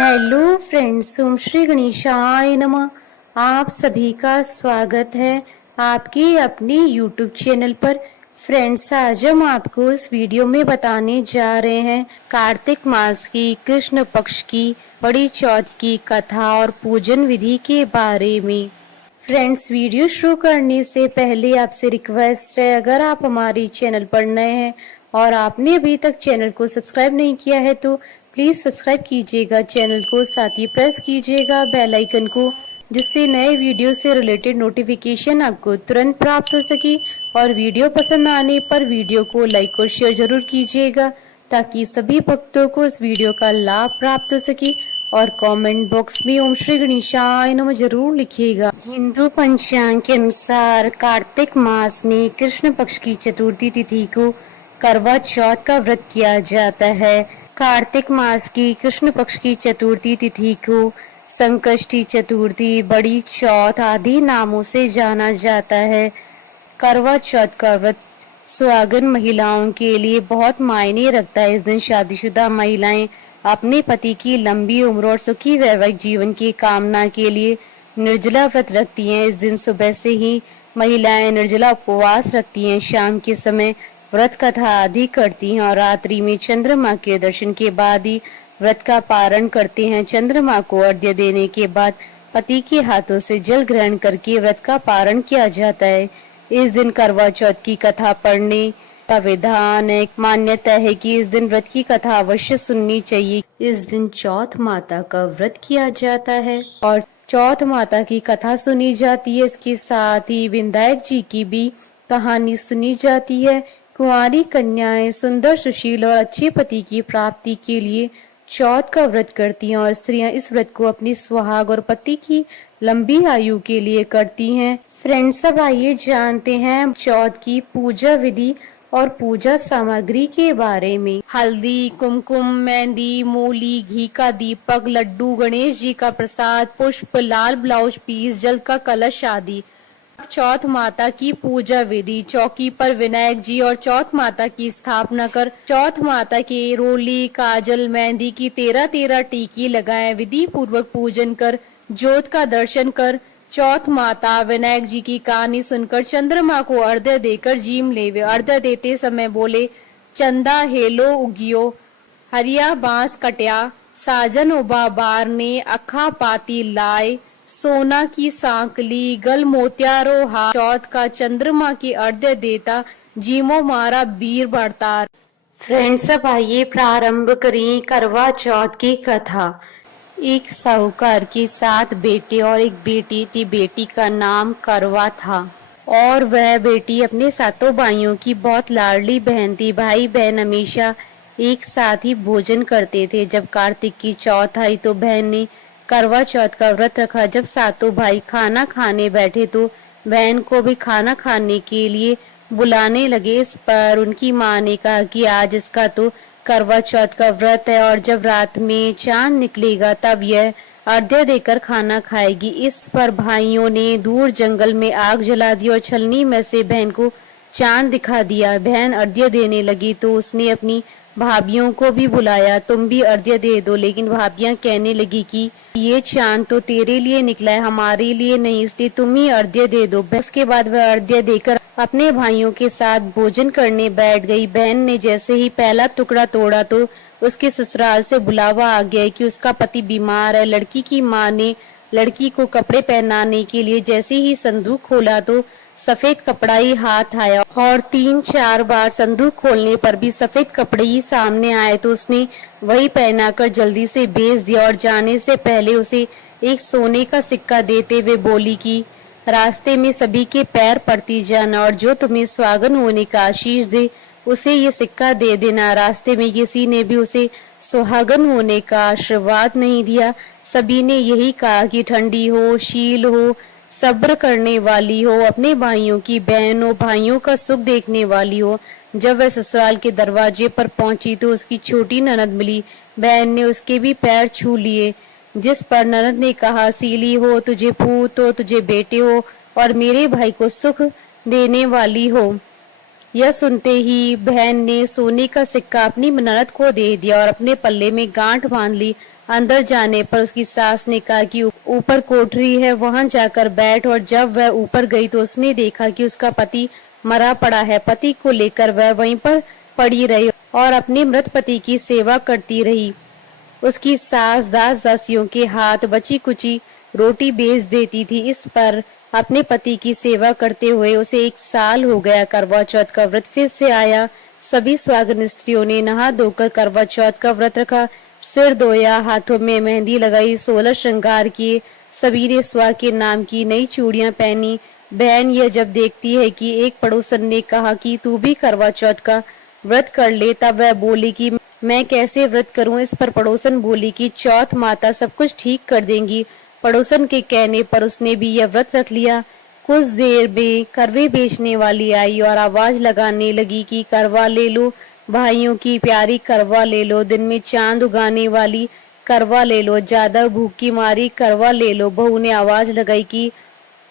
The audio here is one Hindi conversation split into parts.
हेलो फ्रेंड्स, ओम श्री गणेशाय नमः। आप सभी का स्वागत है आपके अपने यूट्यूब चैनल पर। फ्रेंड्स, आज हम आपको इस वीडियो में बताने जा रहे हैं कार्तिक मास की कृष्ण पक्ष की बड़ी चौथ की कथा और पूजन विधि के बारे में। फ्रेंड्स, वीडियो शुरू करने से पहले आपसे रिक्वेस्ट है, अगर आप हमारी चैनल पर नए हैं और आपने अभी तक चैनल को सब्सक्राइब नहीं किया है तो प्लीज सब्सक्राइब कीजिएगा चैनल को, साथ ही प्रेस कीजिएगा बेल आइकन को, जिससे नए वीडियो से रिलेटेड नोटिफिकेशन आपको तुरंत प्राप्त हो सके। और वीडियो पसंद आने पर वीडियो को लाइक और शेयर जरूर कीजिएगा ताकि सभी भक्तों को इस वीडियो का लाभ प्राप्त हो सके। और कमेंट बॉक्स में ओम श्री गणेशाय नमः जरूर लिखिएगा। हिंदू पंचांग के अनुसार कार्तिक मास में कृष्ण पक्ष की चतुर्थी तिथि को करवा चौथ का व्रत किया जाता है। कार्तिक मास की कृष्ण पक्ष की चतुर्थी तिथि को संकष्टी चतुर्थी, बड़ी चौथ आदि नामों से जाना जाता है। करवा चौथ का व्रत सुहागन महिलाओं के लिए बहुत मायने रखता है। इस दिन शादीशुदा महिलाएं अपने पति की लंबी उम्र और सुखी वैवाहिक जीवन की कामना के लिए निर्जला व्रत रखती हैं। इस दिन सुबह से ही महिलाएं निर्जला उपवास रखती हैं। शाम के समय व्रत कथा आदि करती हैं और रात्रि में चंद्रमा के दर्शन के बाद ही व्रत का पारण करते हैं। चंद्रमा को अर्घ्य देने के बाद पति के हाथों से जल ग्रहण करके व्रत का पारण किया जाता है। इस दिन करवा चौथ की कथा पढ़ने का विधान है। मान्यता है कि इस दिन व्रत की कथा अवश्य सुननी चाहिए। इस दिन चौथ माता का व्रत किया जाता है और चौथ माता की कथा सुनी जाती है। इसके साथ ही विनायक जी की भी कहानी सुनी जाती है। कुंवारी कन्याएं सुंदर, सुशील और अच्छे पति की प्राप्ति के लिए चौथ का व्रत करती हैं और स्त्रियां इस व्रत को अपनी सुहाग और पति की लंबी आयु के लिए करती हैं। फ्रेंड्स, अब आइए जानते हैं चौथ की पूजा विधि और पूजा सामग्री के बारे में। हल्दी, कुमकुम, मेहंदी, मूली, घी का दीपक, लड्डू, गणेश जी का प्रसाद, पुष्प, लाल ब्लाउज पीस, जल का कलश आदि। चौथ माता की पूजा विधि। चौकी पर विनायक जी और चौथ माता की स्थापना कर चौथ माता के रोली, काजल, मेहंदी की 13 टीकी लगाएं। विधि पूर्वक पूजन कर ज्योत का दर्शन कर चौथ माता विनायक जी की कहानी सुनकर चंद्रमा को अर्घ्य देकर जीम लेवे। अर्घ्य देते समय बोले, चंदा हेलो उगियो, हरिया बांस कट्या, साजन उबा बार ने अखा पाती लाए, सोना की सांकली, गल मोतियारो हार। चौथ का चंद्रमा की अर्घ्य देता, जीमो मारा वीर भरतार। फ्रेंड्स, अब आइए प्रारंभ करें करवा चौथ की कथा। एक साहूकार के 7 बेटे और एक बेटी थी। बेटी का नाम करवा था और वह बेटी अपने सातों भाइयों की बहुत लाडली बहन थी। भाई बहन हमेशा एक साथ ही भोजन करते थे। जब कार्तिक की चौथ आई तो बहन ने करवा चौथ का व्रत रखा। जब सातों भाई खाना खाने बैठे तो बहन को भी खाना खाने के लिए बुलाने लगे। इस पर उनकी माँ ने कहा कि आज इसका तो करवा चौथ का व्रत है और जब रात में चांद निकलेगा तब यह अर्घ्य देकर खाना खाएगी। इस पर भाइयों ने दूर जंगल में आग जला दी और छलनी में से बहन को चांद दिखा दिया। बहन अर्घ्य देने लगी तो उसने अपनी भाभियों को भी बुलाया, तुम भी अर्घ्य दे दो। लेकिन भाभियां कहने लगी कि ये चांद तो तेरे लिए निकला है, हमारे लिए नहीं, इसलिए तुम ही अर्घ्य दे दो। उसके बाद वह अर्घ्य देकर अपने भाइयों के साथ भोजन करने बैठ गई। बहन ने जैसे ही पहला टुकड़ा तोड़ा तो उसके ससुराल से बुलावा आ गया कि उसका पति बीमार है। लड़की की माँ ने लड़की को कपड़े पहनाने के लिए जैसे ही संदूक खोला तो सफेद कपड़ा ही हाथ आया और 3-4 बार संदूक खोलने पर भी सफेद कपड़े ही सामने आए तो उसने वही पहनाकर जल्दी से भेज दिया और जाने से पहले उसे एक सोने का सिक्का देते हुए बोली कि रास्ते में सभी के पैर पड़ती जाना और जो तुम्हें सुहागन होने का आशीष दे उसे ये सिक्का दे देना। रास्ते में किसी ने भी उसे सुहागन होने का आशीर्वाद नहीं दिया। सभी ने यही कहा कि ठंडी हो, शील हो, सब्र करने वाली हो, अपने भाइयों की बहन हो, भाइयों का सुख देखने वाली हो। जब वह ससुराल के दरवाजे पर पहुंची तो उसकी छोटी ननद मिली। बहन ने उसके भी पैर छू लिए, जिस पर ननद ने कहा, सीली हो, तुझे पूत हो, तुझे बेटे हो और मेरे भाई को सुख देने वाली हो। यह सुनते ही बहन ने सोने का सिक्का अपनी ननद को दे दिया और अपने पल्ले में गांठ बांध ली। अंदर जाने पर उसकी सास ने कहा कि ऊपर कोठरी है, वहां जाकर बैठ। और जब वह ऊपर गई तो उसने देखा कि उसका पति मरा पड़ा है। पति को लेकर वह वहीं पर पड़ी रही और अपने मृत पति की सेवा करती रही। उसकी सास दास दासियों के हाथ बची कुची रोटी बेच देती थी। इस पर अपने पति की सेवा करते हुए उसे 1 साल हो गया। करवा चौथ का व्रत फिर से आया। सभी सुहागिन स्त्रियों ने नहा धोकर करवा चौथ का व्रत रखा, सिर धोया, हाथों में मेहंदी लगाई, 16 श्रृंगार किए। सभी ने सुहाग के नाम की नई चूड़ियां पहनी। बहन यह जब देखती है कि एक पड़ोसन ने कहा कि तू भी करवा चौथ का व्रत कर ले, तब वह बोली कि मैं कैसे व्रत करूं। इस पर पड़ोसन बोली कि चौथ माता सब कुछ ठीक कर देंगी। पड़ोसन के कहने पर उसने भी यह व्रत रख लिया। कुछ देर में करवे बेचने वाली आई और आवाज लगाने लगी कि करवा ले लो भाइयों की प्यारी, करवा ले लो, दिन में चांद उगाने वाली, करवा ले लो, ज्यादा भूख की मारी, करवा ले लो। बहू ने आवाज लगाई कि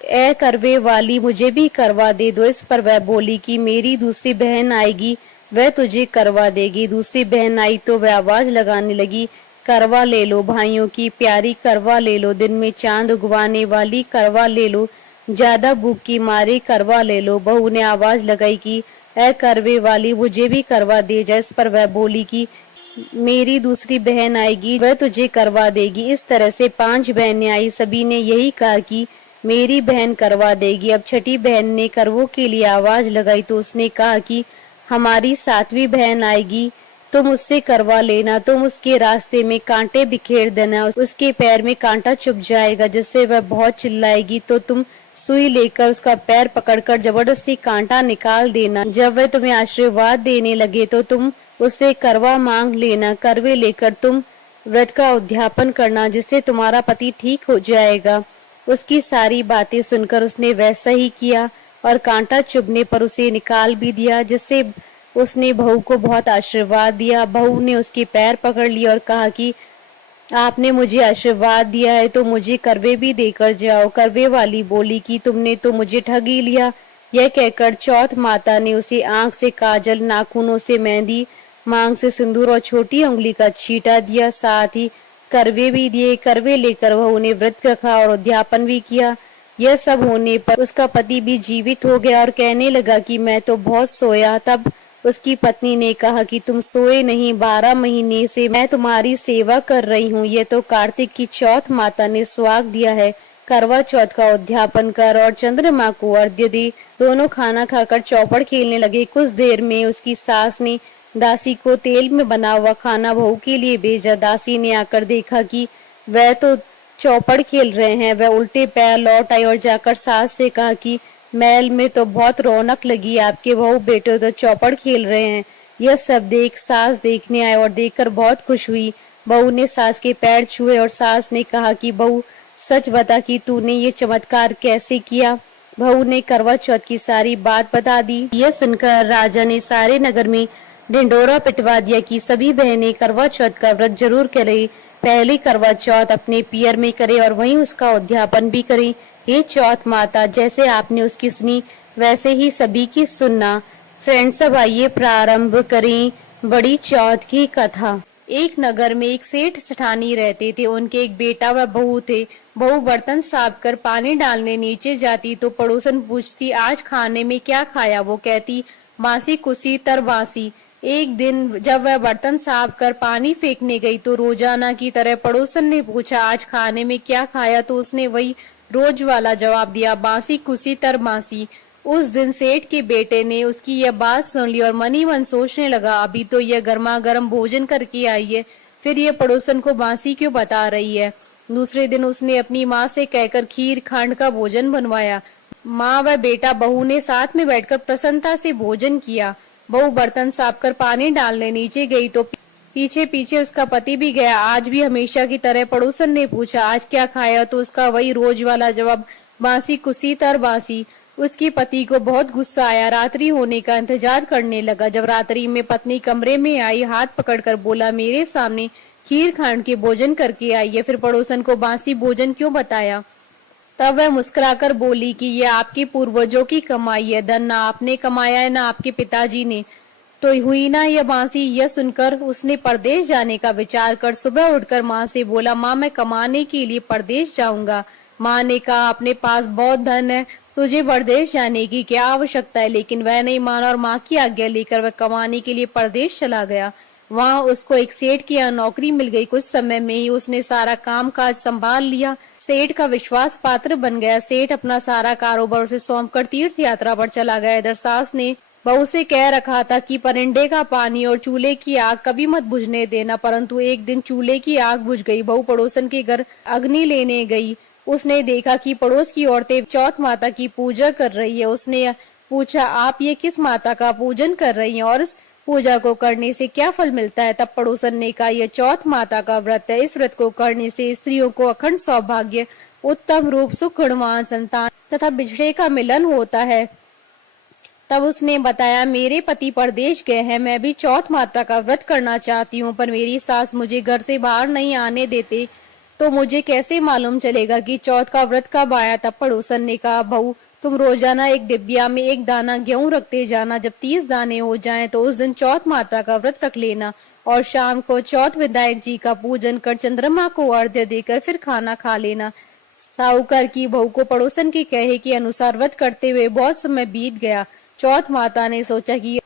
ए करवे वाली, मुझे भी करवा दे दो। इस पर वह बोली कि मेरी दूसरी बहन आएगी, वह तुझे करवा देगी। दूसरी बहन आई तो वह आवाज लगाने लगी, करवा ले लो भाइयों की प्यारी, करवा ले लो, दिन में चांद उगवाने वाली, करवा ले लो, ज्यादा भूख की मारी, करवा ले लो। बहू ने आवाज लगाई कि ए करवे वाली, मुझे भी करवा दे जा। इस पर वह बोली कि मेरी दूसरी बहन आएगी, वह तुझे करवा देगी। इस तरह से 5 बहनें आई। सभी ने यही कहा कि मेरी बहन करवा देगी। अब छठी बहन ने करवों के लिए आवाज लगाई तो उसने कहा कि हमारी 7वीं बहन आएगी, तुम उससे करवा लेना। तुम उसके रास्ते में कांटे बिखेर देना, उसके पैर में कांटा चुभ जाएगा, जिससे वह बहुत चिल्लाएगी तो तुम सुई लेकर उसका पैर पकड़कर जबरदस्ती कांटा निकाल देना। जब वह तुम्हें आशीर्वाद देने लगे तो तुम उससे करवा मांग लेना। करवे लेकर तुम व्रत का उद्यापन करना, जिससे तुम्हारा पति ठीक हो जाएगा। उसकी सारी बातें सुनकर उसने वैसा ही किया और कांटा चुभने पर उसे निकाल भी दिया, जिससे उसने बहू को बहुत आशीर्वाद दिया। बहू ने उसके पैर पकड़ लिए और कहा कि आपने मुझे आशीर्वाद दिया है तो मुझे करवे भी देकर जाओ। करवे वाली बोली कि तुमने तो मुझे ठग ही लिया। यह कहकर चौथ माता ने उसे आंख से काजल, नाखूनों से मेहंदी, मांग से सिंदूर और छोटी उंगली का छींटा दिया, साथ ही करवे भी दिए। करवे लेकर वह उन्हें व्रत रखा और उद्यापन भी किया। यह सब होने पर उसका पति भी जीवित हो गया और कहने लगा कि मैं तो बहुत सोया। तब उसकी पत्नी ने कहा कि तुम सोए नहीं, 12 महीने से मैं तुम्हारी सेवा कर रही हूँ। ये तो कार्तिक की चौथ माता ने सुहाग दिया है। करवा चौथ का उद्यापन कर और चंद्रमा को अर्घ्य दे। दोनों खाना खाकर चौपड़ खेलने लगे। कुछ देर में उसकी सास ने दासी को तेल में बना हुआ खाना बहू के लिए भेजा। दासी ने आकर देखा कि वह तो चौपड़ खेल रहे हैं। वह उल्टे पैर लौट आई और जाकर सास से कहा कि महल में तो बहुत रौनक लगी, आपके बहू बेटे तो चौपड़ खेल रहे हैं। यह सब देख सास देखने आए और देखकर बहुत खुश हुई। बहू ने सास के पैर छुए और सास ने कहा कि बहू सच बता कि तूने ये चमत्कार कैसे किया। बहू ने करवा चौथ की सारी बात बता दी। यह सुनकर राजा ने सारे नगर में ढिंडोरा पिटवा दिया कि सभी बहनें करवा चौथ का व्रत जरूर करें। पहली करवा चौथ अपने पियर में करे और वहीं उसका उद्यापन भी करें। हे चौथ माता, जैसे आपने उसकी सुनी वैसे ही सभी की सुनना। फ्रेंड्स, अब आइए प्रारंभ करें बड़ी चौथ की कथा। एक नगर में एक सेठ सेठानी रहते थे। उनके एक बेटा व बहू थे। बहू बर्तन साफ कर पानी डालने नीचे जाती तो पड़ोसन पूछती आज खाने में क्या खाया। वो कहती बासी कुसी तरबासी। एक दिन जब वह बर्तन साफ कर पानी फेंकने गई तो रोजाना की तरह पड़ोसन ने पूछा आज खाने में क्या खाया, तो उसने वही रोज वाला जवाब दिया, बासी कुसी तरबासी। उस दिन सेठ के बेटे ने उसकी यह बात सुन ली और मन ही मन सोचने लगा अभी तो यह गर्मा गर्म भोजन करके आई है, फिर यह पड़ोसन को बासी क्यों बता रही है। दूसरे दिन उसने अपनी माँ से कहकर खीर खांड का भोजन बनवाया। माँ व बेटा बहू ने साथ में बैठकर प्रसन्नता से भोजन किया। बहू बर्तन साफ कर पानी डालने नीचे गई तो पीछे पीछे उसका पति भी गया। आज भी हमेशा की तरह पड़ोसन ने पूछा आज क्या खाया, तो उसका वही रोज वाला जवाब, बासी कुसी तरबासी। उसकी पति को बहुत गुस्सा आया। रात्रि होने का इंतजार करने लगा। जब रात्रि में पत्नी कमरे में आई, हाथ पकड़कर बोला मेरे सामने खीर खांड के भोजन करके आई है, फिर पड़ोसन को बासी भोजन क्यों बताया। तब वह मुस्कुराकर बोली कि यह आपके पूर्वजों की कमाई है, धन ना आपने कमाया है ना आपके पिताजी ने। तो हुई ना यह बांसी। यह सुनकर उसने परदेश जाने का विचार कर सुबह उठकर माँ से बोला, माँ मैं कमाने के लिए परदेश जाऊंगा। माँ ने कहा, अपने पास बहुत धन है, तुझे परदेश जाने की क्या आवश्यकता है। लेकिन वह नहीं माना और माँ की आज्ञा लेकर वह कमाने के लिए परदेश चला गया। वहां उसको एक सेठ की यहाँ नौकरी मिल गई। कुछ समय में ही उसने सारा काम काज संभाल लिया। सेठ का विश्वास पात्र बन गया। सेठ अपना सारा कारोबार उसे सौंपकर तीर्थ यात्रा पर चला गया। इधर सास ने बहू से कह रखा था कि परिंदे का पानी और चूल्हे की आग कभी मत बुझने देना, परंतु एक दिन चूल्हे की आग बुझ गई। बहू पड़ोसन के घर अग्नि लेने गई। उसने देखा कि पड़ोस की औरतें चौथ माता की पूजा कर रही है। उसने पूछा, आप ये किस माता का पूजन कर रही हैं और इस पूजा को करने से क्या फल मिलता है। तब पड़ोसन ने कहा, यह चौथ माता का व्रत है। इस व्रत को करने से स्त्रियों को अखंड सौभाग्य, उत्तम रूप, सुख, गुणवान संतान तथा बिछड़े का मिलन होता है। तब उसने बताया, मेरे पति परदेश गए हैं, मैं भी चौथ माता का व्रत करना चाहती हूँ, पर मेरी सास मुझे घर से बाहर नहीं आने देते, तो मुझे कैसे मालूम चलेगा कि चौथ का व्रत कब आया। तब पड़ोसन ने कहा, बहू तुम रोजाना एक डिब्बिया में एक दाना गेहूं रखते जाना। जब 30 दाने हो जाएं तो उस दिन चौथ माता का व्रत रख लेना और शाम को चौथ विनायक जी का पूजन कर चंद्रमा को अर्घ्य देकर फिर खाना खा लेना। साहूकार की बहू को पड़ोसन के कहे के अनुसार व्रत करते हुए बहुत समय बीत गया। चौथ माता ने सोचा कि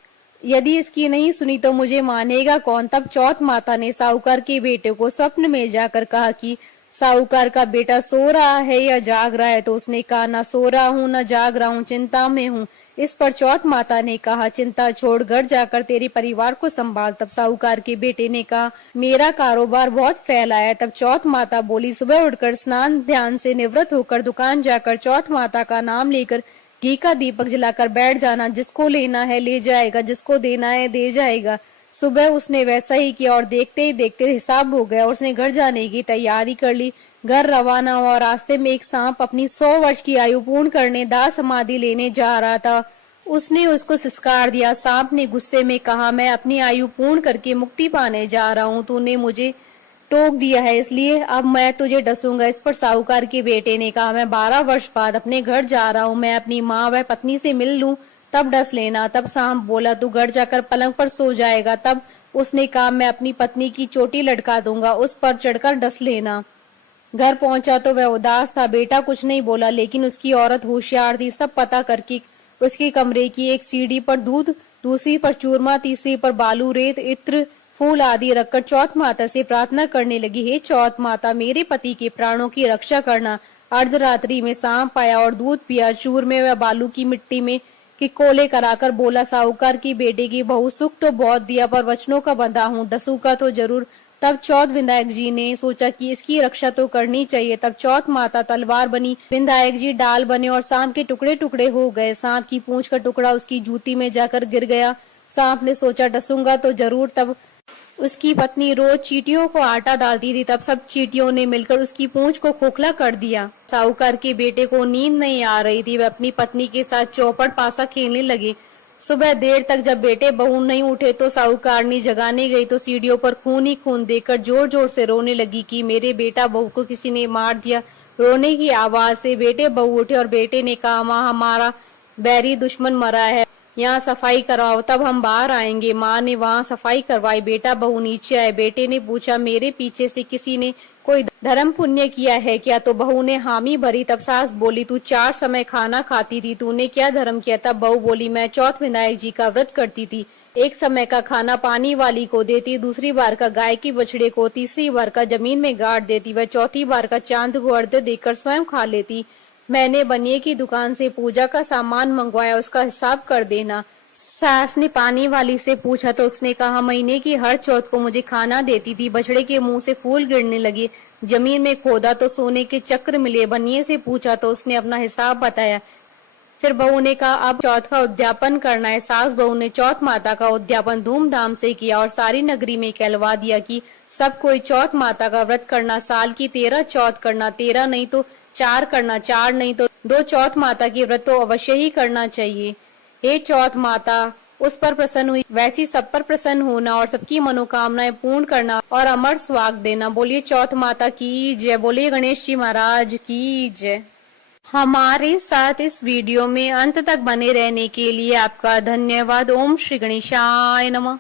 यदि इसकी नहीं सुनी तो मुझे मानेगा कौन। तब चौथ माता ने साहूकार के बेटे को स्वप्न में जाकर कहा कि साहूकार का बेटा सो रहा है या जाग रहा है। तो उसने कहा, ना सो रहा हूँ न जाग रहा हूँ, चिंता में हूँ। इस पर चौथ माता ने कहा, चिंता छोड़ घर जाकर तेरे परिवार को संभाल। तब साहूकार के बेटे ने कहा, मेरा कारोबार बहुत फैला है। तब चौथ माता बोली, सुबह उठकर स्नान ध्यान से निवृत्त होकर दुकान जाकर चौथ माता का नाम लेकर घी का दीपक जलाकर बैठ जाना। जिसको लेना है ले जाएगा, जिसको देना है दे जाएगा। सुबह उसने वैसा ही किया और देखते ही देखते हिसाब हो गया। उसने घर जाने की तैयारी कर ली। घर रवाना हुआ। रास्ते में एक सांप अपनी 100 वर्ष की आयु पूर्ण करने दाह समाधि लेने जा रहा था। उसने उसको सिस्कार दिया। सांप ने गुस्से में कहा, मैं अपनी आयु पूर्ण करके मुक्ति पाने जा रहा हूँ, तूने मुझे टोक दिया है, इसलिए अब मैं तुझे डसूंगा। इस पर साहूकार के बेटे ने कहा, मैं 12 वर्ष बाद अपने घर जा रहा हूँ, मैं अपनी माँ व पत्नी से मिल लूं, तब डस लेना। तब सांप बोला, तू घर जाकर पलंग पर सो जाएगा। तब उसने कहा, मैं अपनी पत्नी की चोटी लटका दूंगा, उस पर चढ़कर डस लेना। घर पहुंचा तो वह उदास था। बेटा कुछ नहीं बोला, लेकिन उसकी औरत होशियार थी। सब पता करके उसके कमरे की एक सीढ़ी पर दूध, दूसरी पर चूरमा, तीसरी पर बालू, रेत, इत्र, फूल आदि रखकर चौथ माता से प्रार्थना करने लगी, हे चौथ माता, मेरे पति के प्राणों की रक्षा करना। अर्धरात्रि में सांप आया और दूध पिया। चूर में वह बालू की मिट्टी में कि कोले कराकर बोला, साहूकार की बेटे की बहू, सुख तो बहुत दिया पर वचनों का बंधा हूँ, डसूंगा तो जरूर। तब चौथ विनायक जी ने सोचा कि इसकी रक्षा तो करनी चाहिए। तब चौथ माता तलवार बनी, विनायक जी डाल बने और सांप के टुकड़े टुकड़े हो गए। सांप की पूंछ का टुकड़ा उसकी जूती में जाकर गिर गया। सांप ने सोचा, डसूंगा तो जरूर। तब उसकी पत्नी रोज चींटियों को आटा डालती थी। तब सब चींटियों ने मिलकर उसकी पूंछ को खोखला कर दिया। साहूकार के बेटे को नींद नहीं आ रही थी। वह अपनी पत्नी के साथ चौपट पासा खेलने लगे। सुबह देर तक जब बेटे बहू नहीं उठे तो साहूकारनी जगाने गई तो सीढ़ियों पर खून ही खून देखकर जोर जोर से रोने लगी कि मेरे बेटा बहू को किसी ने मार दिया। रोने की आवाज से बेटे बहू उठे और बेटे ने कहा, माँ हमारा बैरी दुश्मन मरा है, यहाँ सफाई करवाओ, तब हम बाहर आएंगे। माँ ने वहाँ सफाई करवाई। बेटा बहू नीचे आए। बेटे ने पूछा, मेरे पीछे से किसी ने कोई धर्म पुण्य किया है क्या? तो बहू ने हामी भरी। तब सास बोली, तू 4 समय खाना खाती थी, तूने क्या धर्म किया? तब बहू बोली, मैं चौथ विनायक जी का व्रत करती थी। एक समय का खाना पानी वाली को देती, दूसरी बार का गाय की बछड़े को, तीसरी बार का जमीन में गाड़ देती, वह चौथी बार का चांद को अर्घ्य देकर स्वयं खा लेती। मैंने बनिए की दुकान से पूजा का सामान मंगवाया, उसका हिसाब कर देना। सास ने पानी वाली से पूछा तो उसने कहा, महीने की हर चौथ को मुझे खाना देती थी। बछड़े के मुंह से फूल गिरने लगे। जमीन में खोदा तो सोने के चक्र मिले। बनिए से पूछा तो उसने अपना हिसाब बताया। फिर बहू ने कहा, अब चौथ का उद्यापन करना है। सास बहू ने चौथ माता का उद्यापन धूमधाम से किया और सारी नगरी में कहलवा दिया कि सब कोई चौथ माता का व्रत करना, साल की 13 चौथ करना, 13 नहीं तो 4 करना, 4 नहीं तो 2 चौथ माता की व्रत तो अवश्य ही करना चाहिए। हे चौथ माता, उस पर प्रसन्न हुई वैसी सब पर प्रसन्न होना और सबकी मनोकामनाएं पूर्ण करना और अमर स्वाग देना। बोलिए चौथ माता की जय। बोलिए गणेश जी महाराज की जय। हमारे साथ इस वीडियो में अंत तक बने रहने के लिए आपका धन्यवाद। ओम श्री गणेशाय नमः।